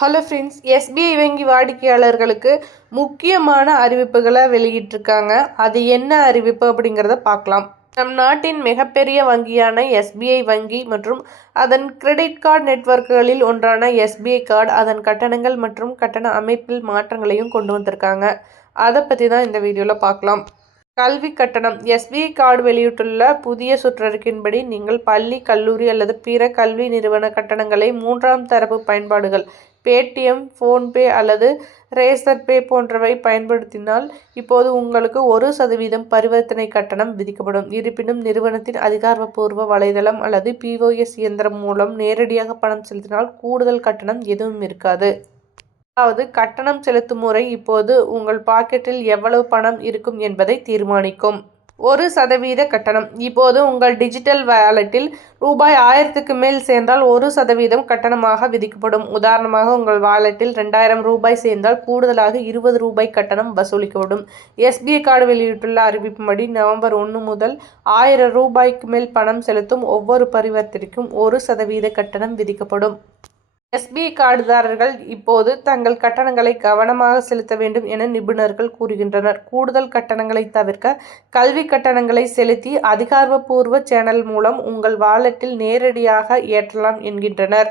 Hello friends SBI வங்கி வாடிக்கையாளர்களுக்கு முக்கியமான அறிவிப்புகளை வெளியிட்டிருக்காங்க. அது என்ன அறிவிப்பு அப்படிங்கிறத பார்க்கலாம். நம் நாட்டின் மிகப்பெரிய வங்கியான எஸ்பிஐ வங்கி மற்றும் அதன் கிரெடிட் கார்டு நெட்வொர்க்குகளில் ஒன்றான எஸ்பிஐ கார்டு அதன் கட்டணங்கள் மற்றும் கட்டண அமைப்பில் மாற்றங்களையும் கொண்டு வந்திருக்காங்க. அதை பற்றி தான் இந்த வீடியோவில் பார்க்கலாம். கல்வி கட்டணம். எஸ்பிஐ கார்டு வெளியிட்டுள்ள புதிய சுற்றறிக்கையின்படி நீங்கள் பள்ளி கல்லூரி அல்லது பிற கல்வி நிறுவன கட்டணங்களை மூன்றாம் தரப்பு பயன்பாடுகள் பேடிஎம் ஃபோன்பே அல்லது ரேசர் பே போன்றவை பயன்படுத்தினால் இப்போது உங்களுக்கு ஒரு சதவீதம் பரிவர்த்தனை கட்டணம் விதிக்கப்படும். இருப்பினும் நிறுவனத்தின் அதிகாரப்பூர்வ வலைதளம் அல்லது பிஓஎஸ் இயந்திரம் மூலம் நேரடியாக பணம் செலுத்தினால் கூடுதல் கட்டணம் எதுவும் இருக்காது. அதாவது கட்டணம் செலுத்தும் முறை இப்போது உங்கள் பாக்கெட்டில் எவ்வளவு பணம் இருக்கும் என்பதை தீர்மானிக்கும். ஒரு சதவீத கட்டணம். இப்போது உங்கள் டிஜிட்டல் வேலெட்டில் ரூபாய் ஆயிரத்துக்கு மேல் சேர்ந்தால் ஒரு சதவீதம் கட்டணமாக விதிக்கப்படும். உதாரணமாக உங்கள் வாலெட்டில் ரெண்டாயிரம் ரூபாய் சேர்ந்தால் கூடுதலாக இருபது ரூபாய் கட்டணம் வசூலிக்கப்படும். எஸ்பிஐ கார்டு வெளியிட்டுள்ள அறிவிப்புப்படி நவம்பர் ஒன்று முதல் ஆயிரம் ரூபாய்க்கு மேல் பணம் செலுத்தும் ஒவ்வொரு பரிவர்த்தனைக்கும் ஒரு சதவீத கட்டணம் விதிக்கப்படும். எஸ்பிஐ கார்டுதாரர்கள் இப்போது தங்கள் கட்டணங்களை கவனமாக செலுத்த வேண்டும் என நிபுணர்கள் கூறுகின்றனர். கூடுதல் கட்டணங்களை தவிர்க்க கல்வி கட்டணங்களை செலுத்தி அதிகாரப்பூர்வ சேனல் மூலம் உங்கள் வாலெட்டில் நேரடியாக ஏற்றலாம் என்கின்றனர்.